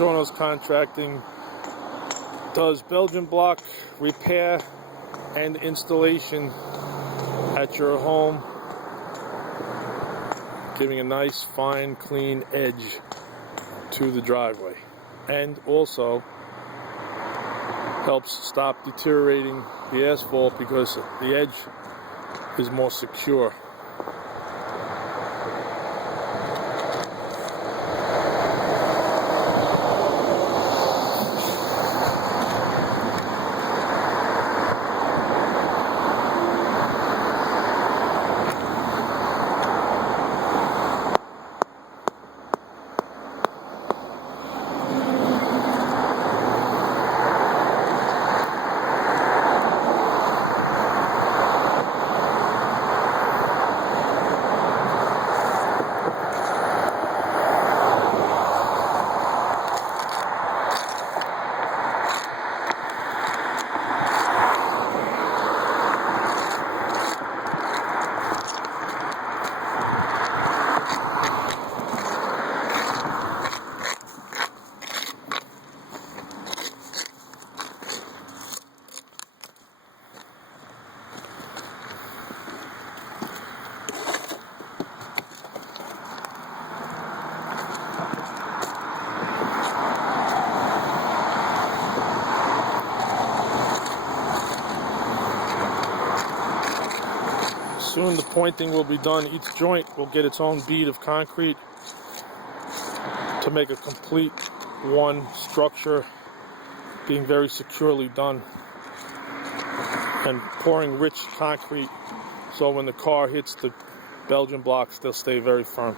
Bongiornos Contracting does Belgian block repair and installation at your home, giving a nice, fine, clean edge to the driveway, and also helps stop deteriorating the asphalt because the edge is more secure. Soon the pointing will be done. Each joint will get its own bead of concrete to make a complete one structure, being very securely done, and pouring rich concrete so when the car hits the Belgian blocks they'll stay very firm.